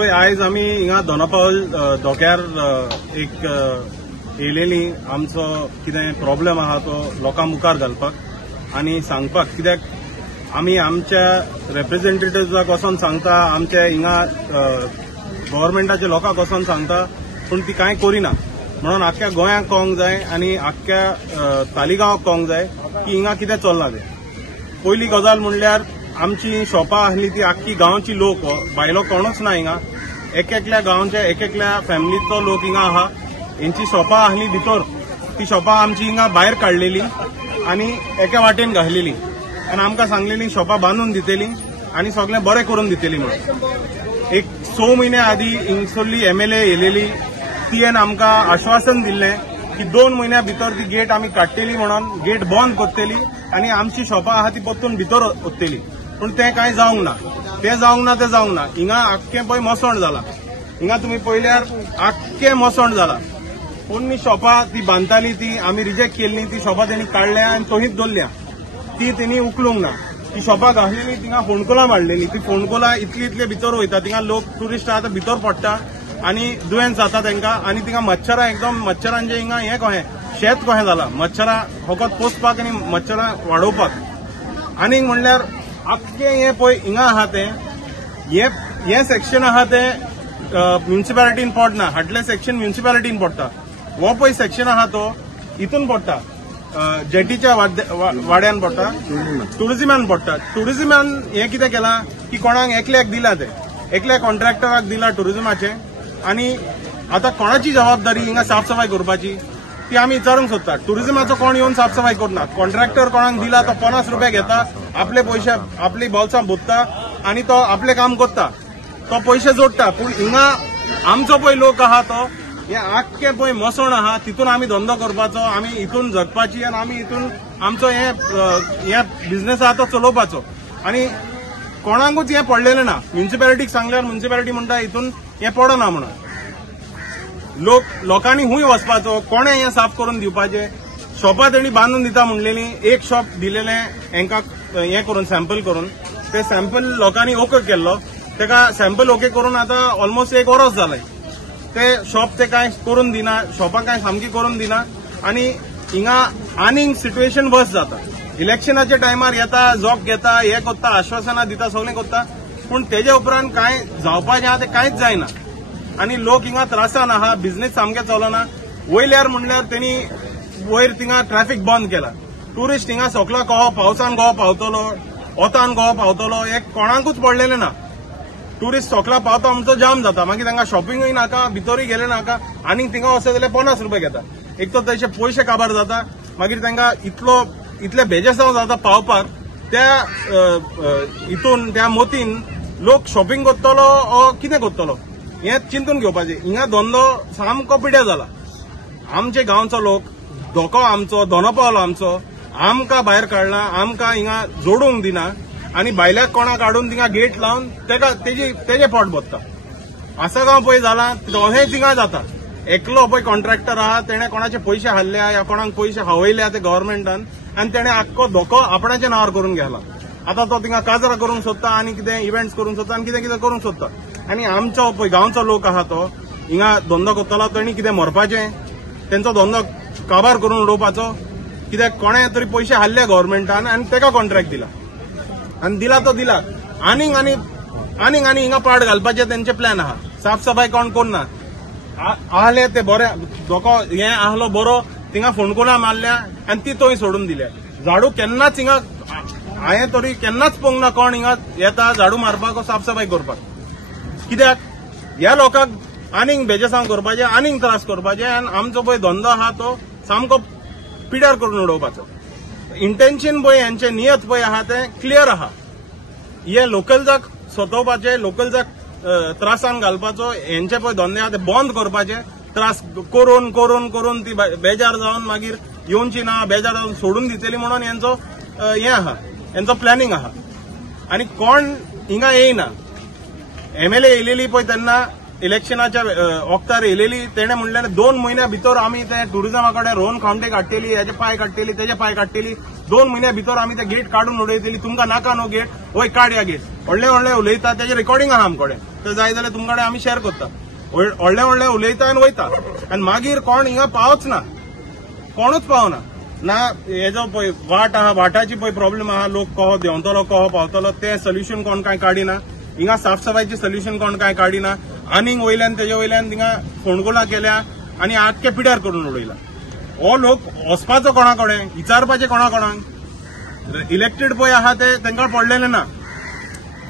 आयज आमी हिंगा दोनापावल धोक्यार एक येयलेली आमचो कितें प्रॉब्लेम आहा तो लोकां मुखार घालपाक आनी सांगपाक, कित्याक आमी आमच्या रिप्रेझेंटेटिव्हजाक वचोन सांगता, आमच्या हिंगा गव्हर्मेंटाच्या लोकांक वचोन सांगता, पूण ती कांय करिना. म्हणून आख्ख्या गोंयाक कळोंक जाय आनी आख्ख्या तालिगांवाक कळोंक जाय की हिंगा कितें चल्लां तें. पयली गजाल म्हणल्यार आमची शॉपां आसली ती आख्खी गांवची लोक भायलो कोणूच ना हिंगा. एकल्या गांवच्या एकल्या फॅमिलीचो लोक हिंगा आहा. हेंची शॉपां आसली भितर, ती शॉपां आमची हिंगा भायर काडलेली आनी एका वाटेन घातलेली आनी आमकां सांगलेली शॉपां बांदून दितेली आनी सगळें बरें करून दितेली म्हणून. एक 6 म्हयने आदीं हिंगसरली MLA येयलेली, तियेन आमकां आश्वासन दिल्लें की 2 म्हयन्या भितर ती गेट आमी काडटली म्हणून, गेट बंद करतली आनी आमची शॉपां आहा ती परतून भितर वतली. पूण तें कांय जावंक ना. तें जावंक ना. हिंगा आख्खें पळय मसण जालां. हिंगा तुमी पळयल्यार आख्खें मसण जालां. पोन्नी शॉपां ती बांदताली ती आमी रिजेक्ट केल्ली, ती शॉपां तेणी काडल्या आनी तशींच दवरल्या. ती तेणी उखलूंक ना. ती शॉपां घातलेली थिंगा फोंडकोलां मारलेली. ती फोंडकोलां इतले भितर वयता, थिंगा लोक ट्युरिस्ट आतां भितर पडटा आनी दुयेंस जाता तांकां. आनी थिंगा मच्छरां एकदम मच्छरांचें हिंगा हें कशें शेत कशें जालां, मच्छरां फकत पोसपाक आनी मच्छरां वाडोवपाक. आनीक म्हणल्यार आख्खें हें पळय हिंगा आहा तें हें सेक्शन आहा तें म्युनिसिपालिटीन पडना. हाटलें सेक्शन म्युनिसिपालिटीन पडटा. हो पळय सेक्शन आहा तो हितून पडटा, जेटीच्या वाड्यान पडटा, टुरिझमान पडटा. टुरिझमान हें कितें केलां की कोणाक एकल्याक दिला, तें एकल्या कॉन्ट्रॅक्टराक दिला टुरिझमाचें. आनी आतां कोणाची जबाबदारी हिंगा साफसफाई करपाची ती आमी विचारूंक सोदता. टुरिझमाचो कोण येवन साफसफाई करना. कॉन्ट्रॅक्टर कोणाक दिला तो 50 रुपया घेता, आपले पयशे आपली बोल्सां भोगता आनी तो आपलें काम करता, तो पयशे जोडटा. पूण हिंगा आमचो पळय लोक आहा तो हें आख्खें पळय मसण आहा, तितून आमी धंदो करपाचो, आमी हितून जगपाची आनी आमी हितून आमचो हें बिझनेस आहा तो चलोवपाचो. आनी कोणाकूच हें पडलेलें ना. म्युनिसिपालिटीक सांगल्यार म्युनिसिपालिटी म्हणटा हितून हें पडना म्हणून. लोकांनी खूंय वचपाचो, कोणें हें साफ करून दिवपाचें. शॉपां तेणी बांदून दिता म्हणलेली. एक शॉप दिलेलें हेंकां हें करून सॅम्पल करून, ते सॅम्पल लोकांनी ओके केल्लो. तेका सॅम्पल ओके करून आतां ऑलमोस्ट 1 वर्स जालें. ते शॉप ते कांय करून दिना, शॉपां कांय सामकी करून दिना. आनी हिंगा आनीक सिट्युएशन वर्स जाता. इलेक्शनाच्या टायमार येता, जॉब घेता, हें करता, आश्वासनां दिता, सगळें करता, पूण तेजे उपरांत कांय जावपाचें आहा तें कांयच जायना. आनी लोक हिंगा त्रासान आहा, बिझनेस सामकें चलना. वयल्यार म्हणल्यार तेणी वयर थिंगा ट्रॅफिक बंद केला. ट्युरिस्ट हिंगा सकलो कहो पावसान कहो पावतलो, वतान कहो पावतलो, हें कोणाकूच पडलेलें ना. ट्युरिस्ट सकला पावता आमचो जाम जाता, मागीर तांकां शॉपिंगूय नाका, भितरूय गेले नाका. आनीक थिंगा वचत जाल्यार 50 रुपया घेता. एक तर तशे पयशे काबार जाता, मागीर तांकां इतले बेजासांव जाता पावपाक. त्या हितून त्या मोतीन लोक शॉपिंग करतलो ओ कितें करतलो हें चिंतून घेवपाचें. हिंगा धंदो सामको पिड्या जाला. आमचे गांवचो लोक, धोको आमचो, दोनापावल आमचो, आमकां भायर काडना, आमकां हिंगा जोडूंक दिना आनी भायल्याक कोणाक काडून थिंगा गेट लावन तेजे पोट भरता. आसागांव पळय जालां तशेंच थिंगा जाता. एकलो पळय कॉन्ट्रॅक्टर आहा, तेणें कोणाचे पयशे हाडल्या या कोणाक पयशे हावयल्या ते गव्हर्मेंटान आनी तेणें आख्खो धोको आपणाच्या नांवार करून गेला. आतां तो थिंगा काजरां करूंक सोदता आनी कितें इव्हेंट्स करूंक सोदता आनी कितें करूंक सोदता. आनी आमचो पळय गांवचो लोक आहा तो हिंगा धंदो करतलो, तेणी कितें मरपाचें, तेंचो धंदो काबार करून उडोवपाचो. कित्याक कोणें तरी पयशे हाडले गव्हर्मेंटान आनी तेका कॉन्ट्रॅक्ट दिला आनी दिला तो दिला. आनीक हिंगा पाड घालपाचे तेंचे प्लॅन आहा. साफसफाई कोण करना. आहले ते बरें धोको हें आहलो बरो, थिंगा फोंडकोलां मारल्या आनी ती थंय सोडून दिल्या. झाडू केन्नाच हिंगा हांवें तरी केन्नाच पळोवंक ना कोण हिंगा येता झाडू मारपाक साफसफाई करपाक. कित्याक ह्या लोकांक आनीक बेजासांव करपाचें, आनीक त्रास करपाचे आनी आमचो पळय धंदो आहा तो सामको पिड्यार करून उडोवपाचो. इंटेन्शन पळय हेंचें नियत पळय आहा तें क्लियर आहा. हे लोकल्साक सतोवपाचें, लोकल्साक त्रासान घालपाचो, हेंचे पळय धंदे आहा ते बंद करपाचे. त्रास करून करून करून ती बेजार जावन मागीर येवची ना, बेजार जावन सोडून दितली म्हणून हेंचो हें आहा, हेंचो प्लॅनिंग आहा. आनी कोण हिंगा येयना. MLA येयलेली पळय तेन्ना इलेक्शनाच्या वक्तार येयलेली, तेणें म्हणलेलें 2 म्हयन्या भितर आमी ते टुरिझमा कडेन रोवन खावंटे काडटली, हेजे पांय काडटली, तेजे पांय काडटली. 2 म्हयन्या भितर आमी ते गेट काडून उडयतली. तुमकां नाका न्हू गेट, वय काड या गेट. व्हडले उलयता, तेजे रेकॉर्डिंग आहा आमचे कडेन. ते जाय जाल्यार तुमकडे आमी शेअर करता. व्हडले व्हडले उलयता आनी वयता आनी मागीर कोण हिंगा पावच ना, कोणूच पावना. ना हेजो पळय वाट आहा, वाटाची पळय प्रॉब्लेम आहा, लोक कहो देंवतलो कहो पावतलो ते सोल्युशन कोण काय काडिना. हिंगा साफसफाईचे सोल्युशन कोण काय काडिना. आनीक वयल्यान तेजे वयल्यान थिंगा फोंडकुलां केल्या आनी आख्खे पिड्यार करून उडयला. हो लोक वचपाचो कोणा कडेन, विचारपाचें कोणा कोणाक. इलेक्टेड पळय आहा ते तांकां पडलेले ना,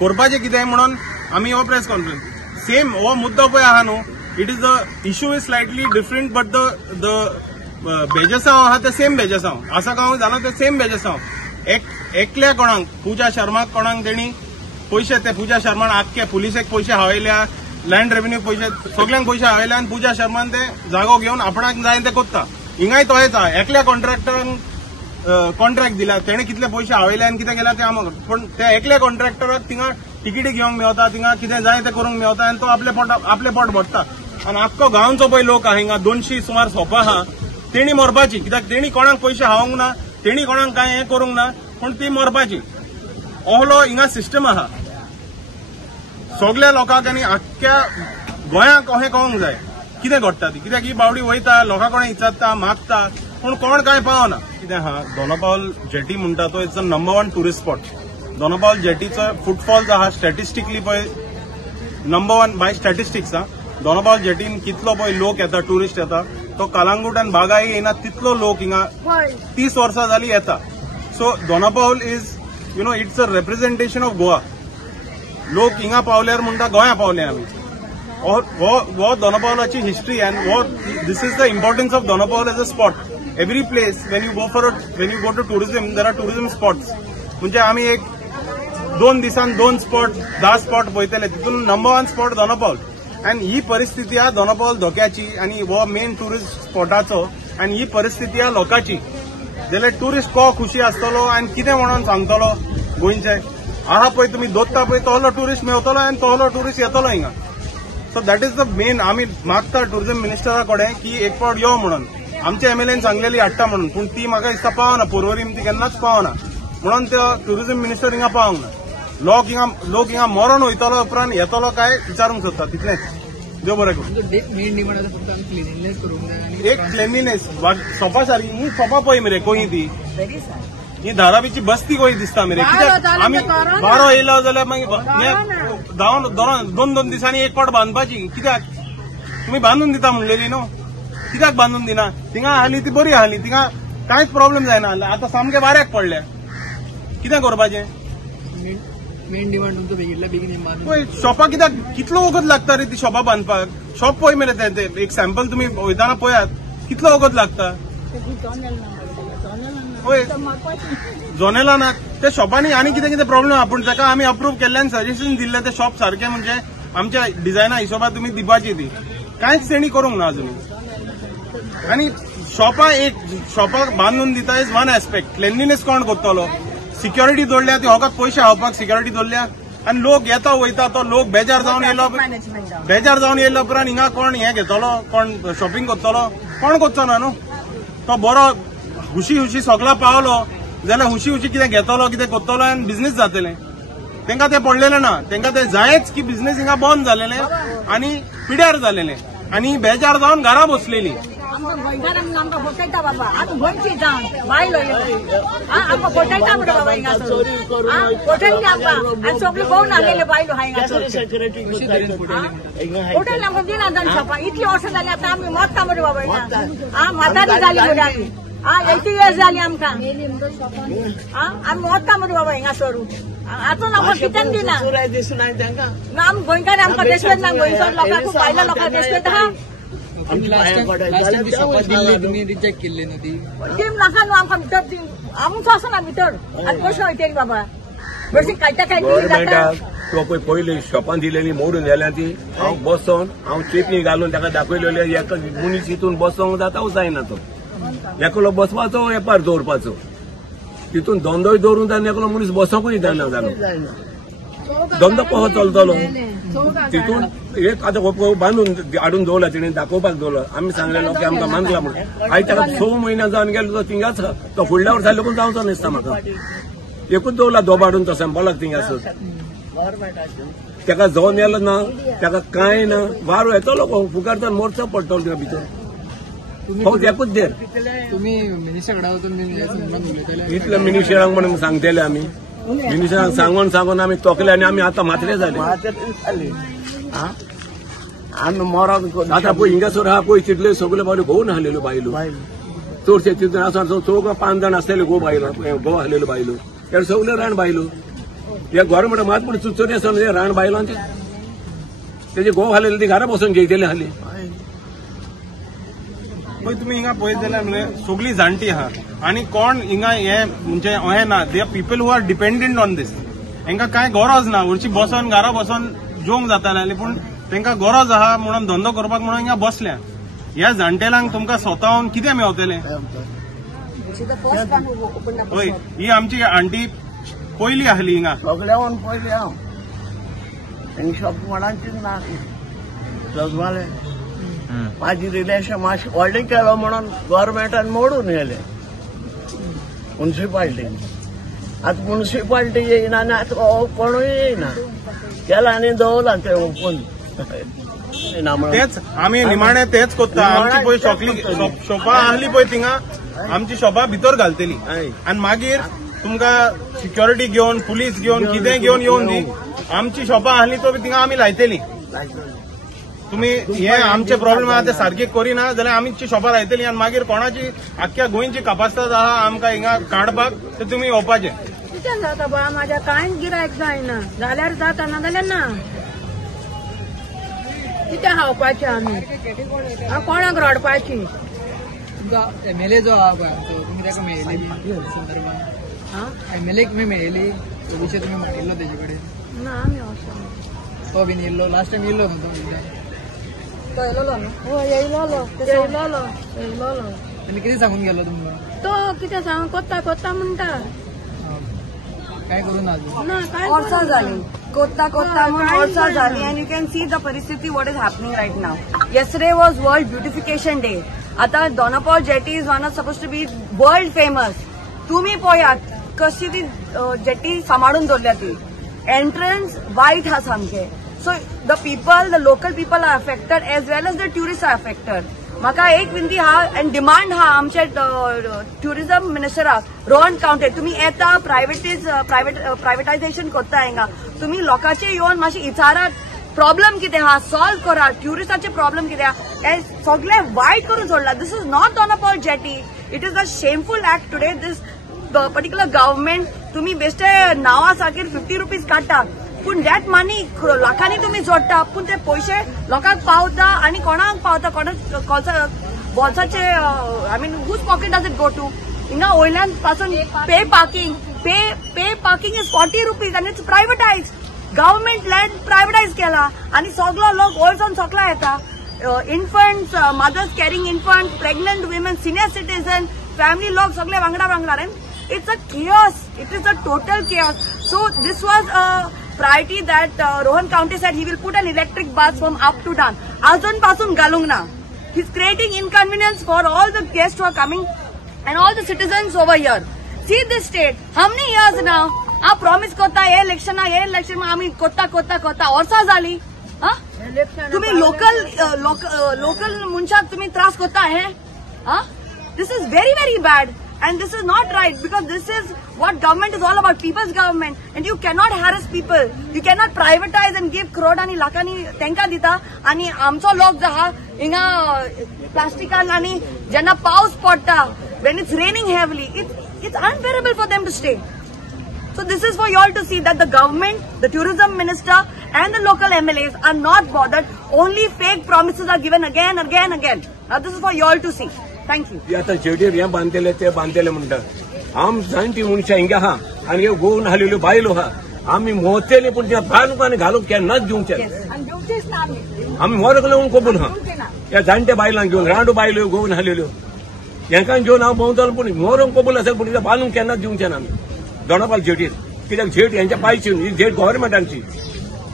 करपाचें कितें म्हणून आमी हो प्रेस कॉन्फरन्स. सेम हो मुद्दो पळय आहा न्हू, it is the issue is slightly different but the बेजसांव आहा ते सेम बेजसांव. आसा गांव जालो ते सेम बेजसांव. एकल्या कोणाक पुजा शर्माक कोणाक तेणी पयशे, ते पुजा शर्मान आख्खे पुलिसेक पयशे हावयल्या, लँड रेव्हेन्यू पयशे, सगळ्यांक पयशे हावयल्या आनी पुजा शर्मान ते जागो घेवन आपणाक जाय ते कोत्ता. हिंगाय तो येता, एकल्या कॉन्ट्रॅक्टरान कॉन्ट्रॅक्ट दिला, तेणे कितले पयशे हावयले आनी कितें केला ते आमकां. पण त्या एकल्या कॉन्ट्रॅक्टराक थिंगा तिकीटी घेवंक मेवता, थिंगा कितें जाय ते करूंक मेवता आनी तो आपले पोट भरता. आनी आख्खो गांवचो पळय लोक आहा, हिंगा 200 सुमार सोपा आहा, तेणी मरपाची. कित्याक तेणी कोणाक पयशे हावंक ना, तेणी कोणाक काय हें करूंक ना, पूण ती मरपाची. ओहलो हिंगा सिस्टम आहा. सगळ्या लोकांक आनी आख्ख्या गोंयाक अशें कळोंक जाय कितें घडटा ती. कित्याक ही बावडी वयता, लोकां कडेन विचारता, मागता, पूण कोण काय पावना. कितें आहा, दोनापावल जेटी म्हणटा तो it's a number 1 tourist spot. Dona Paula जेटीचो फुटफॉल्स आहा स्टॅटिस्टिकली पळय नंबर 1 बाय स्टॅटिस्टिक्स. दोनापावल जेटीन कितलो पळय लोक येता, टुरिस्ट येता, तो कलांगूट आनी बागाई येना तितलो लोक हिंगा 30 वर्सां जाली येता. So Dona Paula is it's a representation of Goa. लोक हिंगा पावल्यार म्हणटा गोंया पावले आमी. हो दोनापावलाची history and this is the importance of Dona Paula as a spot. Every place when you go to tourism there are tourism spots. म्हणजे आमी एक 2 दिसान 2 स्पॉट 10 स्पॉट पळयतले, तितून नंबर 1 स्पॉट दोनापावल. आनी ही परिस्थिती आहा दोनापावल धोक्याची आनी हो मेन टुरिस्ट स्पॉटाचो. आनी ही परिस्थिती आहा लोकांची. जाल्यार टुरिस्ट को खुशी आसतलो आनी कितें म्हणून सांगतलो गोंयचे. आहा पळय तुमी दोत्ता पळय तोहलो टुरिस्ट मेवतलो आनी तोहलो टुरिस्ट येतलो हिंगा. So that is the main. आमी मागता टुरिझम मिनिस्टरा कडेन की एक फावट यो म्हणून. आमच्या एमएलएन सांगलेली हाडटा म्हणून, पूण ती म्हाका दिसता पावना. पर्वरीम ती केन्नाच पावना म्हणून तो टुरिझम मिनिस्टर हिंगा पावंक ना. लोक हिंगा मरून वयतलो उपरांत येतलो काय विचारूंक सोदता, तितलेंच. देव बरें करूं. एक क्लिनलीनेस सोपा सारकी. ही सोपा पळय मरे कोही ती, ही धारावीची बस्ती कोही दिसता मरे. कित्याक आमी वारो येयलो जाल्यार मागीर 2 दिसांनी एक फावट बांदपाची. कित्याक तुमी बांदून दिता म्हणलेली न्हू, कित्याक बांदून दिना. थिंगा आहली ती बरी आहली, थिंगा कांयच प्रॉब्लेम जायना. आतां सामकें वाऱ्याक पडल्या, कितें करपाचें. मेन डिमांड तुमचो बेगीन पळय शॉपां कित्याक कितलो वगत लागता रे ती शॉपां बांदपाक. शॉप पळय मरे ते एक सॅम्पल तुमी वयताना पळयात कितलो वगत लागता. पळय जोनेला ना त्या शॉपांनी आनी कितें कितें प्रॉब्लेम आहा, पूण ताका आमी अप्रूव केल्ल्यान सजेशन दिल्लें ते शॉप सारकें म्हणजे आमच्या डिझायना हिशोबात तुमी दिवपाची ती. कांयच तेणी करूंक ना अजून. आनी शॉपाक बांदून दिता इज वन एस्पेक्ट. क्लिनलीनेस कोण करतलो. सिक्युरिटी दवरल्या ती होकात पयशे हावपाक सिक्युरिटी दवरल्या आनी लोक येता वयता. तो लोक बेजार जावन येयलो उपरांत हिंगा कोण हें घेतलो, कोण शॉपिंग करतलो, कोण करचो ना न्हू. तो बरो हुशी सगळा पावलो जाल्यार हुशी कितें घेतलो, कितें करतलो आनी बिझनेस जातलें. तांकां तें पडलेलें ना. तांकां तें जायच की बिझनेस हिंगा बंद जालेलें आनी पिड्यार जालेलें आनी बेजार जावन घरा बसलेली. आमकां फटयता बाबा. आमी गोंयची जावन बायलो आमकां फटयता म्हणटा बाबा हिंगा फटयता आमकां. आनी सगळे भोंवन आसलेले बायलो आहा हिंगा फटयले आमकां दिना जावन शॉपां. इतली वर्सां जालीं आतां आमी मरता म्हणटा बाबा हिंगा. म्हातारी जाली म्हणटा आमी. 80 years जाली आमकां. आमी मरता म्हणटा बाबा हिंगा सोडून. आतां आमकां कितें दिना. आमी गोंयकार आमकां देशवेत ना. गोंयकार लोकांक भायल्या लोकांक देशवेत आहा. रिजेक्ट केल्ली न्हू ती टीम नाका न्हू आमकां भितर. आमचो आसना भितर आनी कशें वयतली बाबा. बशी काडटा काय तो पळय पयलीं शॉपान दिलेली मोडून जाल्यार ती हांव बसोन हांव चेपणी घालून ताका दाखयलेली. एका मनीस हितून बसोंक जाता जायना. तो एकलो बसपाचो वेपार दवरपाचो. तितून धंदोय दवरून जावन एकलो मनीस बसोंकूय जायना जालो. धंदो कसो चलतलो. तितून एक आतां बांदून हाडून दवरला तिणें दाखोवपाक दवरला. आमी सांगलेलो की आमकां मानला म्हणून. आयज ताका 6 म्हयने जावन गेलो तो थिंगाच. तो फुडल्या वर्सा लोकून जावचो दिसता म्हाका. एकूच दवरला दोबाडून तो सॅम्पलाक थिंगासर. ताका जावन येलो ना ताका कांय ना वारो येतलो फुकारतान मोरचो पडटलो त्या भितर फक्त एकूच देर तुम्ही मिनिस्टर कडेन तुम्ही उलयतले इतले मिनिस्टरांक म्हणून सांगतले आमी मिनिस्टरांक सांगून आमी तोकले आनी आमी आतां मात्रे जाले आमी मरण आतां पळय हिंगासर आहा पळय तितले सगळे बायलो घोवन हाडलेल्यो बायलो चडशे तितून आसा चौग 5 जाण आसलेले घोव हाडलेल्यो बायलो ते सगळे रान बायलो हे गव्हर्मेंट मात पूण चुचोनी आसा रान बायलांचे तेजे घोव हाडलेले ती घरा बसून घेतले हाली पळय तुम्ही हिंगा पळयत जाल्यार म्हणजे सगळी जाणटी आहा आनी कोण हिंगा हे म्हणजे अहें ना they are people who are dependent on these तांकां कांय गरज ना वरची बसून घरा बसून जेवंक जाताले पूण तांकां गरज आहा म्हणून धंदो करपाक म्हणून हिंगा बसल्या ह्या जाणटेल्यांक तुमकां स्वताहून कितें मेवतलें पळय ही आमची आंटी पयली आहली हिंगा सगळ्यावन पयली हांव आनी शॉपमाडांचीच ना जजमाले माझी रिलेशन मातशें व्हडलें केलो म्हणून गव्हर्मेंटान मोडून गेले म्युन्सिपाल्टीन आतां म्युन्सिपाल्टी येयना आनी आतां कोणूय येयना केला आनी दवरला ते ओपन तेच आमी निमाणे तेच कोत्ता आमची पळय शॉपां आहली पळय थिंगा आमची शॉपां भितर घालतली आनी मागीर तुमकां सिक्युरिटी घेवन पुलीस घेवन कितेंय घेवन येवन दी आमची शॉपां आहली तो थिंगा आमी लायतली तुम्ही हे आमचे प्रॉब्लेम आहा ते सारखे करिना जाल्यार आमची शॉपां लायतली आनी मागीर कोणाची आख्ख्या गोंयची कपासतात आहा आमकां हिंगा काडपाक ते तुमी येवपाचे कितें जाता बा म्हाज्या कांयच गिरायक जायना जाल्यार जाता ना जाल्यार ना कितें खावपाचें आमी कोणाक रडपाची तुमकां एमएलए जो आहा पळय आमचो तुमी ताका मेळयली संदर्भात एमएलएक तुमी मेळयली तो विशय तुमी मागिल्लो तेजे कडेन ना आमी वचना तो बीन येयल्लो लास्ट टायम येयल्लो न्हू तो येयलोलो न्हू येयलोलो आनी कितें सांगून गेलो तुमकां तो कितें सांग कोत्ता म्हणटा काय करून ना ना काय Orsa Zali. Kotta Orsa Zali, and you can see the Paristhiti what is happening right now. Yesterday was World Beautification Day. Ata Donapur jetty is supposed to be world famous. Tumi poyat कशी ती jetty सांबाळून दवरल्या ती. Entrance white has samke. So the local people are affected as well as the tourists are affected. म्हाका एक विनंती हा end demand हा आमच्या ट्युरिझम मिनिस्टराक रोहन कावंटे तुम्ही येता प्रायवेटायझेशन कोत्ता हिंगा तुम्ही लोकांचे येवन मातशें विचारात प्रॉब्लेम कितें हा सॉल्व करा ट्युरिस्टाचे प्रॉब्लेम कितें हा हे सगळे वायट करून सोडला this is not Dona Paula jetty it is a shameful act today this particular government तुम्ही बेश्टे नांवा सारकेर 50 रुपीज काडटा पूण दॅट मनी लाखांनी तुम्ही जोडटा पूण ते पयशे लोकांक पावता आनी कोणाक पावता बोल्साचे I mean whose pocket does it go to हिंगा वयल्यान पासून पे पार्किंग इज 40 रुपीज आनी it's privatise government land privatise केला आनी सगळो लोक वयरसून सकला येता infants mothers carrying infant pregnant women senior citizen family लोक सगळे वांगडा it's a chaos. It is a total chaos. So this was a priority that Rohan County said he will put an electric bus from up to down. Azun pasun galungna. He's creating inconvenience for all the guests who are coming and all the citizens over here. See this state. How many years now? Promise kota ye election ma ami kota Orsa Zali. तुम्ही local munchak तुम्ही त्रास kota hai. This is very very bad. And this is not right because this is what government is all about, people's government. And you cannot harass people. You cannot privatize and give crore आणि लाखांनी त्यांका दिता आणि आमचो लोक जो हा हिंगा प्लास्टिकान आणि ज्यांना पाऊस पडटा when it's raining heavily, it's unbearable for them to stay. So this is for you all to see that the government, the tourism minister and the local MLAs are not bothered. Only fake promises are given again. Now this is for you all to see. Thank you. आता जेटीर हे बांधलेले ते बांधलेले म्हणतात आम जाणटी मनशां हिंगा हा आनी ह्यो गोवन हाडलेल्यो बायलो हा आमी मोतेले पूण त्या बांदूक घालूंक केन्नाच दिवचे आमी मोरक लावून कबूल हा त्या जाणट्या बायलांक घेवन रांडू बायल्यो गोवन हाडलेल्यो हेंकां घेवन हांव भोंवतलो पूण मोरूंक कबूल आसत पूण बांदूंक केन्नाच दिवचे ना आमी दोनापाल जेटीर कित्याक जेट हेंच्या पायची ही जेट गव्हर्मेंटांची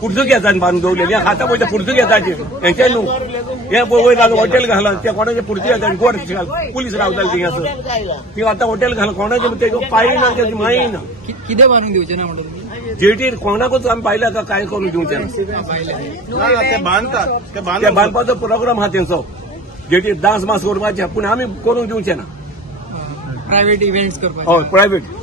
पुर्तुगेजान बांदून दवरलेली आतां पळय पुर्तुगेजाची हेंचे न्हू हे वयर हॉटेल घाला त्या कोणाचे पुर्तुगेजान गोड पुलीस रावताले थिंगासर ती आतां हॉटेल घाला कोणाचे ते पायना त्याची मायना कितें बांदूंक दिवचे ना म्हणटा जेटीर कोणाकूच आमी पाहिलं का काय करून दिवचे ना ते बांधतात ते ते बांधून बांदपाचो प्रोग्राम हा तेंचो जेटीर डान्स मास करपाचे पूण आमी करून दिवचे ना प्रायव्हेट इव्हेंट्स करपाचे हय प्रायव्हेट